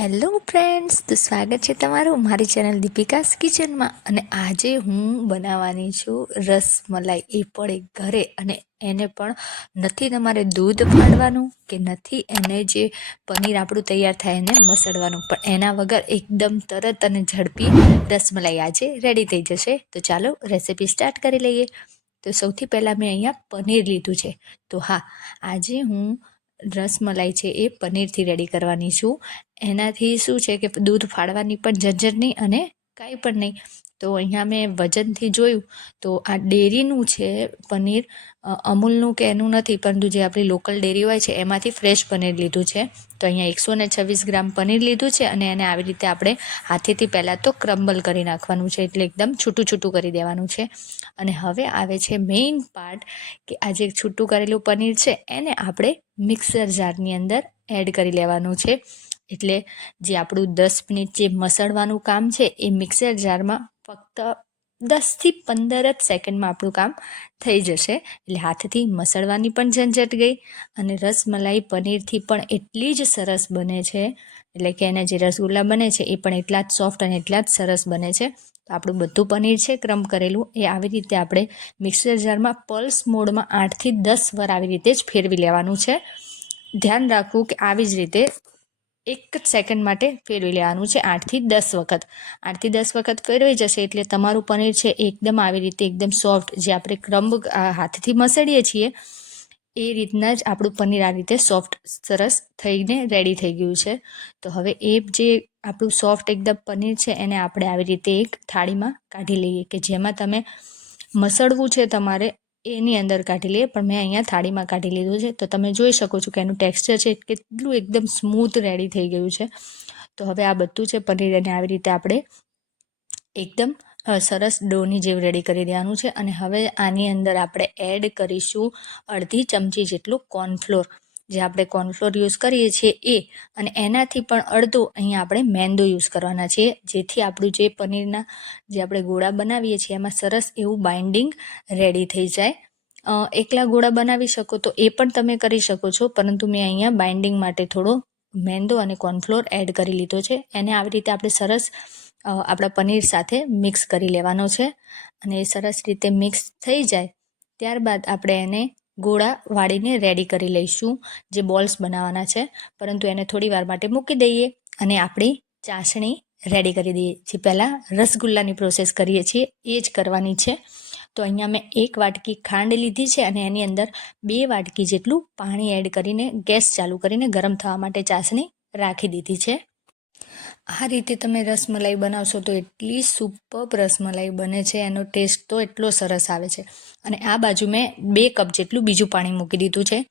Hello friends, તો સ્વાગત છે તમારું મારી ચેનલ દીપિકાસ કિચનમાં. અને આજે હું બનાવવાની છું રસમલાઈ એ પણ એક ઘરે અને એને પણ નથી તમારે દૂધ ફાડવાનું કે નથી, એને જે પનીર આપણું તૈયાર થાય એને મસળવાનું. પણ એના વગર એકદમ તરત અને ઝડપી રસમલાઈ આજે રેડી થઈ જશે. તો ચાલો રેસીપી સ્ટાર્ટ કરી લઈએ. તો સૌથી પહેલાં મેં અહીંયા પનીર લીધું છે. તો હા, આજે હું રસમલાઈ છે એ પનીરથી રેડી કરવાની છું. એનાથી શું છે કે દૂધ ફાડવાની પણ ઝંઝટ નહીં અને કાંઈ પણ નહીં. તો અહીંયા મેં વજનથી જોયું, તો આ ડેરીનું છે પનીર. અમૂલનું કે એનું નથી, પરંતુ જે આપણી લોકલ ડેરી હોય છે, એમાંથી ફ્રેશ પનીર લીધું છે. તો અહીંયા એકસો ને છવ્વીસ ગ્રામ પનીર લીધું છે અને એને આવી રીતે આપણે હાથેથી પહેલાં તો ક્રમ્બલ કરી નાખવાનું છે, એટલે એકદમ છૂટું છૂટું કરી દેવાનું છે. અને હવે આવે છે મેઇન પાર્ટ કે આ જે છૂટું કરેલું પનીર છે, એને આપણે મિક્સર જારની અંદર એડ કરી લેવાનું છે. એટલે જે આપણું દસ મિનિટ જે મસળવાનું કામ છે, એ મિક્સર જારમાં ફક્ત દસથી પંદર જ સેકન્ડમાં આપણું કામ થઈ જશે. એટલે હાથથી મસળવાની પણ ઝંઝટ ગઈ અને રસમલાઈ પનીરથી પણ એટલી જ સરસ બને છે. એટલે કે એના જે રસગુલ્લા બને છે, એ પણ એટલા જ સોફ્ટ અને એટલા જ સરસ બને છે. તો આપણું બધું પનીર છે, ક્રમ કરેલું, એ આવી રીતે આપણે મિક્સર જારમાં પલ્સ મોડમાં આઠથી દસ વાર આવી રીતે જ ફેરવી લેવાનું છે. ધ્યાન રાખવું કે આવી જ રીતે એક જ સેકન્ડ માટે ફેરવી લેવાનું છે આઠથી દસ વખત. આઠથી દસ વખત ફેરવી જશે એટલે તમારું પનીર છે એકદમ આવી રીતે એકદમ સોફ્ટ જે આપણે ક્રમ્બ હાથથી મસળીએ છીએ, એ રીતના જ આપણું પનીર આ રીતે સોફ્ટ સરસ થઈને રેડી થઈ ગયું છે. તો હવે એ જે આપણું સોફ્ટ એકદમ પનીર છે એને આપણે આવી રીતે એક થાળીમાં કાઢી લઈએ કે જેમાં તમે મસળવું છે તમારે એની અંદર કાઢી લઈએ, પણ મેં અહીંયા થાળીમાં કાઢી લીધું છે. તો તમે જોઈ શકો છો કે એનું ટેક્સચર છે કેટલું એકદમ સ્મૂથ રેડી થઈ ગયું છે. તો હવે આ બધું છે પનીર અને આવી રીતે આપણે એકદમ સરસ ડોની જેવું રેડી કરી દેવાનું છે. અને હવે આની અંદર આપણે એડ કરીશું અડધી ચમચી જેટલું કોર્નફ્લોર જે આપણે કોર્નફ્લોર યુઝ કરીએ છીએ એ, અને એનાથી પણ અડધો અહીંયા આપણે મેંદો યુઝ કરવાના છીએ જેથી આપણું જે પનીરના જે આપણે ગોળા બનાવીએ છીએ, એમાં સરસ એવું બાઇન્ડિંગ રેડી થઈ જાય. એકલા ગોળા બનાવી શકો તો એ પણ તમે કરી શકો છો, પરંતુ મેં અહીંયા બાઇન્ડિંગ માટે થોડો મેંદો અને કોર્નફ્લોર એડ કરી લીધો છે. એને આવી રીતે આપણે સરસ આપણા પનીર સાથે મિક્સ કરી લેવાનો છે. અને એ સરસ રીતે મિક્સ થઈ જાય. ત્યારબાદ આપણે એને ગોળા વાળીને રેડી કરી લઈશું, જે બોલ્સ બનાવવાના છે. પરંતુ એને થોડી વાર માટે મૂકી દઈએ અને આપણી ચાસણી રેડી કરી દઈએ. જે પહેલાં રસગુલ્લાની પ્રોસેસ કરીએ છીએ, એ જ કરવાની છે. તો અહીંયા મેં એક વાટકી ખાંડ લીધી છે અને એની અંદર બે વાટકી જેટલું પાણી એડ કરીને ગેસ ચાલુ કરીને ગરમ થવા માટે ચાસણી રાખી દીધી છે. આ રીતે તમે રસમલાઈ બનાવશો તો એટલી સુપર રસમલાઈ બને છે. એનો ટેસ્ટ તો એટલો સરસ આવે છે. અને આ બાજુ મેં બે કપ જેટલું બીજું પાણી મૂકી દીધું છે.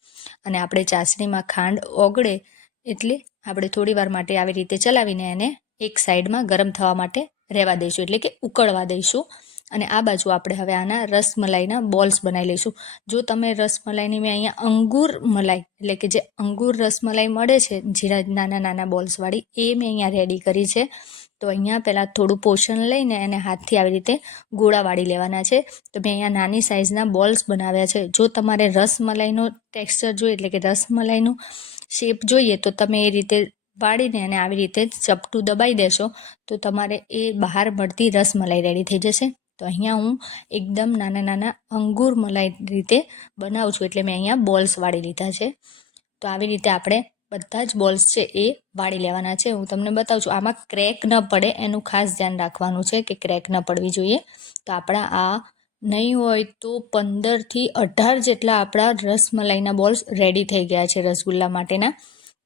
અને આપણે ચાસણીમાં ખાંડ ઓગળે એટલે આપણે થોડી વાર માટે આવી રીતે ચલાવીને એને એક સાઈડમાં ગરમ થવા માટે રહેવા દઈશું. એટલે કે ઉકળવા દઈશું. અને આ બાજુ આપણે હવે આના રસમલાઈના બોલ્સ બનાવી લઈશું. જો તમે રસમલાઈની મેં અહીંયા અંગુર મલાઈ, એટલે કે જે અંગુર રસમલાઈ મળે છે, જીરા નાના નાના બોલ્સવાળી, એ મેં અહીંયા રેડી કરી છે. તો અહીંયા પહેલાં થોડું પોષણ લઈને એને હાથથી આવી રીતે ગોળા વાળી લેવાના છે. તો મેં અહીંયા નાની સાઇઝના બોલ્સ બનાવ્યા છે. જો તમારે રસમલાઈનો ટેક્સચર જોઈએ, એટલે કે રસમલાઈનું શેપ જોઈએ, તો તમે એ રીતે વાળીને અને આવી રીતે ચપટું દબાઈ દેશો, તો તમારે એ બહાર મળતી રસમલાઈ રેડી થઈ જશે. તો અહીંયા હું એકદમ નાના નાના અંગુર મલાઈ રીતે બનાવું છું. એટલે મેં અહીંયા બોલ્સ વાળી લીધા છે. તો આવી રીતે આપણે બધા જ બોલ્સ છે એ વાળી લેવાના છે. હું તમને બતાવું છું, આમાં ક્રેક ન પડે, એનું ખાસ ધ્યાન રાખવાનું છે કે ક્રેક ન પડવી જોઈએ. તો આપણા આ નહીં હોય તો પંદરથી અઢાર જેટલા આપણા રસમલાઈના બોલ્સ રેડી થઈ ગયા છે રસગુલ્લા માટેના.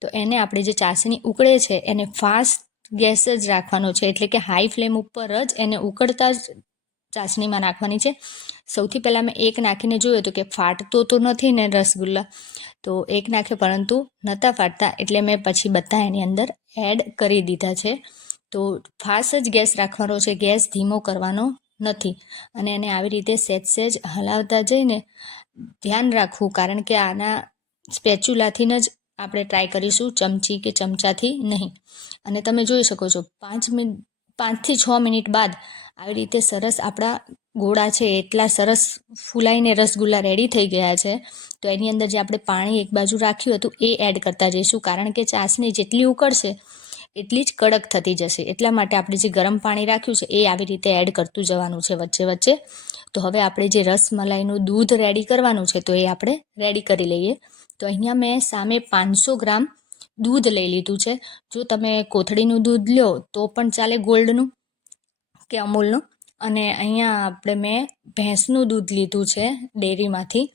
તો એને આપણે જે ચાસણી ઉકળે છે, એને ફાસ્ટ ગેસ જ રાખવાનો છે. એટલે કે હાઈ ફ્લેમ ઉપર જ એને ઉકળતા જ ચાસણીમાં નાખવાની છે. સૌથી પહેલાં મેં એક નાખીને જોયું હતું કે ફાટતો તો નથી ને રસગુલ્લા. તો એક નાખ્યો પરંતુ નહોતા ફાટતા એટલે મેં પછી બધા એની અંદર એડ કરી દીધા છે. તો ફાસ્ટ જ ગેસ રાખવાનો છે. ગેસ ધીમો કરવાનો નથી. અને એને આવી રીતે સહેજ સહેજ હલાવતા જઈને ધ્યાન રાખવું. કારણ કે આના સ્પેચ્યુલાથી જ આપણે ટ્રાય કરીશું ચમચી કે ચમચાથી નહીં. અને તમે જોઈ શકો છો, પાંચ મિનિટ પાંચથી છ મિનિટ બાદ આવી રીતે સરસ આપણા ગોળા છે, એટલા સરસ ફૂલાઈને રસગુલ્લા રેડી થઈ ગયા છે. તો એની અંદર જે આપણે પાણી એક બાજુ રાખ્યું હતું, એ એડ કરતા જઈશું. કારણ કે ચાસણી જેટલી ઉકળશે, એટલી જ કડક થતી જશે. એટલા માટે આપણે જે ગરમ પાણી રાખ્યું છે, એ આવી રીતે એડ કરતું જવાનું છે વચ્ચે વચ્ચે. તો હવે આપણે જે રસમલાઈનું દૂધ રેડી કરવાનું છે, તો એ આપણે રેડી કરી લઈએ. તો અહીંયા મેં સામે પાંચસો ગ્રામ દૂધ લઈ લીધું છે. જો તમે કોથળીનું દૂધ લ્યો, તો પણ ચાલે ગોલ્ડનું. કે અમૂલનું. અને અહીંયા આપણે મેં ભેંસનું દૂધ લીધું છે ડેરીમાંથી.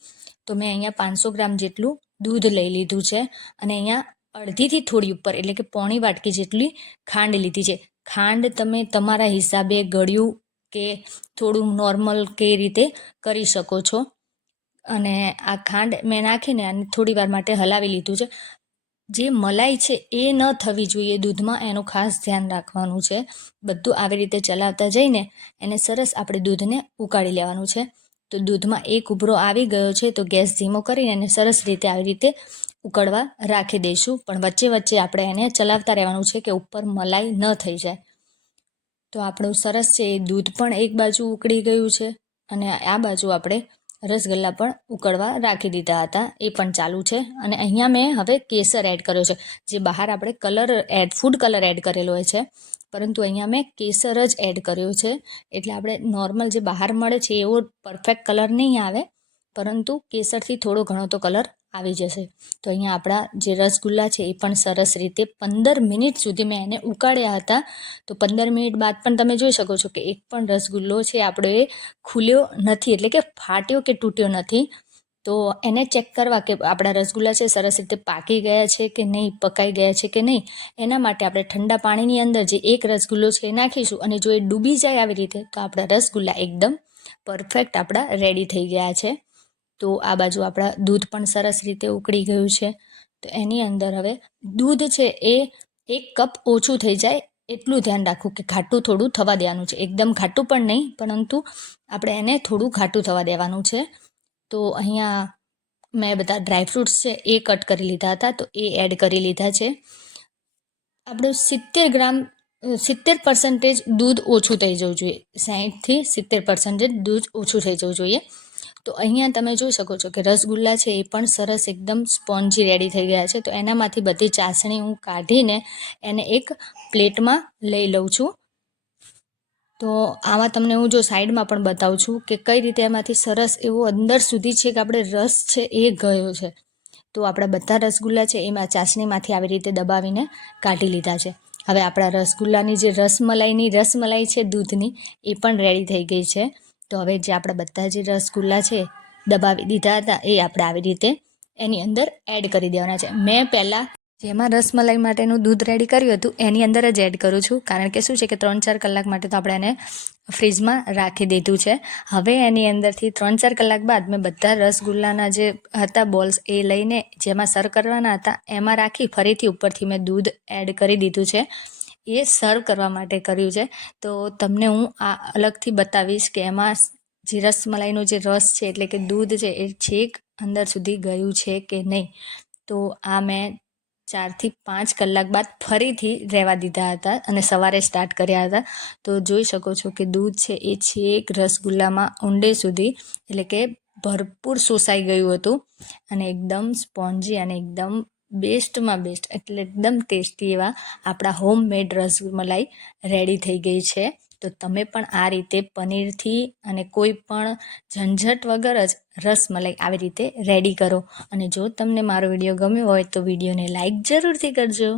તો મેં અહીંયા પાંચસો ગ્રામ જેટલું દૂધ લઈ લીધું છે. અને અહીંયા અડધીથી થોડી ઉપર, એટલે કે પોણી વાટકી જેટલી ખાંડ લીધી છે. ખાંડ તમે તમારા હિસાબે ગળ્યું કે થોડું નોર્મલ કે રીતે કરી શકો છો. અને આ ખાંડ મેં નાખીને અને થોડી વાર માટે હલાવી લીધું છે. જે મલાઈ છે એ ન થવી જોઈએ. દૂધમાં એનું ખાસ ધ્યાન રાખવાનું છે. બધું આવી રીતે ચલાવતા જઈને એને સરસ આપણે દૂધને ઉકાળી લેવાનું છે. તો દૂધમાં એક ઉભરો આવી ગયો છે તો ગેસ ધીમો કરીને એને સરસ રીતે આવી રીતે ઉકળવા રાખી દઈશું. પણ વચ્ચે વચ્ચે આપણે એને ચલાવતા રહેવાનું છે કે ઉપર મલાઈ ન થઈ જાય. તો આપણું સરસ છે એ દૂધ પણ એક બાજુ ઉકળી ગયું છે અને આ બાજુ આપણે રસગલ્લા પણ ઉકળવા રાખી દીધા હતા. એ પણ ચાલુ છે. અને અહીંયા મેં હવે કેસર એડ કર્યો છે. જે બહાર આપણે colour add food colour add કરેલો હોય છે. પરંતુ અહીંયા મેં કેસર જ એડ કર્યો છે. એટલે આપણે નોર્મલ જે બહાર મળે છે એવો પરફેક્ટ કલર નહીં આવે. પરંતુ કેસરથી થોડો ઘણો તો કલર આવી જશે. તો અહીંયા આપણા જે રસગુલ્લા છે એ પણ સરસ રીતે પંદર મિનિટ સુધી મેં એને ઉકાળ્યા હતા. તો પંદર મિનિટ બાદ પણ તમે જોઈ શકો છો કે એક પણ રસગુલ્લો છે આપણો એ ખુલ્યો નથી, એટલે કે ફાટ્યો કે તૂટ્યો નથી. તો એને ચેક કરવા કે આપણા રસગુલ્લા છે સરસ રીતે પાકી ગયા છે કે નહીં, પકાઈ ગયા છે કે નહીં. એના માટે આપણે ઠંડા પાણીની અંદર જે એક રસગુલ્લો છે એ નાખીશું અને જો એ ડૂબી જાય આવી રીતે, તો આપણા રસગુલ્લા એકદમ પરફેક્ટ આપણા રેડી થઈ ગયા છે. તો આ બાજુ આપણા દૂધ પણ સરસ રીતે ઉકળી ગયું છે. તો એની અંદર હવે દૂધ છે એ એક કપ ઓછું થઈ જાય એટલું ધ્યાન રાખવું કે ઘાટું થોડું થવા દેવાનું છે. એકદમ ઘાટું પણ નહીં, પરંતુ આપણે એને થોડું ઘાટું થવા દેવાનું છે. તો અહીંયા મેં બધા ડ્રાયફ્રૂટ્સ છે એ કટ કરી લીધા હતા, તો એ એડ કરી લીધા છે. આપણું સિત્તેર ગ્રામ, સિત્તેર પર્સન્ટેજ દૂધ ઓછું થઈ જવું જોઈએ. સાહીઠથી સિત્તેર પર્સન્ટેજ દૂધ ઓછું થઈ જવું જોઈએ. તો અહીંયા તમે જોઈ શકો છો કે રસગુલ્લા છે એ પણ સરસ એકદમ સ્પોન્જી રેડી થઈ ગયા છે. તો એનામાંથી બધી ચાસણી હું કાઢીને એને એક પ્લેટમાં લઈ લઉં છું. તો આમાં તમને હું જો સાઈડમાં પણ બતાવું છું કે કઈ રીતે એમાંથી સરસ એવો અંદર સુધી છે કે આપણે રસ છે એ ગયો છે. તો આપણા બધા રસગુલ્લા છે એમાં ચાસણીમાંથી આવી રીતે દબાવીને કાઢી લીધા છે. હવે આપણા રસગુલ્લાની જે રસમલાઈની રસમલાઈ છે દૂધની એ પણ રેડી થઈ ગઈ છે. તો હવે જે આપણા બધા જે રસગુલ્લા છે, દબાવી દીધા હતા, એ આપણે આવી રીતે એની અંદર એડ કરી દેવાના છે. મેં પહેલાં જેમાં રસમલાઈ માટેનું દૂધ રેડી કર્યું હતું, એની અંદર જ એડ કરું છું. કારણ કે શું છે કે ત્રણ ચાર કલાક માટે તો આપણે એને ફ્રીજમાં રાખી દીધું છે. હવે એની અંદરથી ત્રણ ચાર કલાક બાદ મેં બધા રસગુલ્લાના જે હતા બોલ્સ એ લઈને જેમાં સર કરવાના હતા, એમાં રાખી ફરીથી ઉપરથી મેં દૂધ એડ કરી દીધું છે. એ સર્વ કરવા માટે કર્યું છે. તો તમને હું આ અલગથી બતાવીશ કે એમાં જે રસમલાઈનો જે રસ છે, એટલે કે દૂધ છે, એ છેક અંદર સુધી ગયું છે કે નહીં? તો આ મેં ચારથી પાંચ કલાક બાદ ફરીથી રહેવા દીધા હતા અને સવારે સ્ટાર્ટ કર્યા હતા. તો જોઈ શકો છો કે દૂધ છે, એ છેક રસગુલ્લામાં ઊંડે સુધી, એટલે કે ભરપૂર શોષાઈ ગયું હતું અને એકદમ સ્પોન્જી અને એકદમ બેસ્ટમાં બેસ્ટ, એટલે એકદમ ટેસ્ટી એવા આપણા હોમમેડ રસમલાઈ રેડી થઈ ગઈ છે. તો તમે પણ આ રીતે પનીરથી અને કોઈ પણ ઝંઝટ વગર જ રસમલાઈ આવી રીતે રેડી કરો. અને જો તમને મારો વીડિયો ગમ્યો હોય તો વિડીયોને લાઈક જરૂરથી કરજો.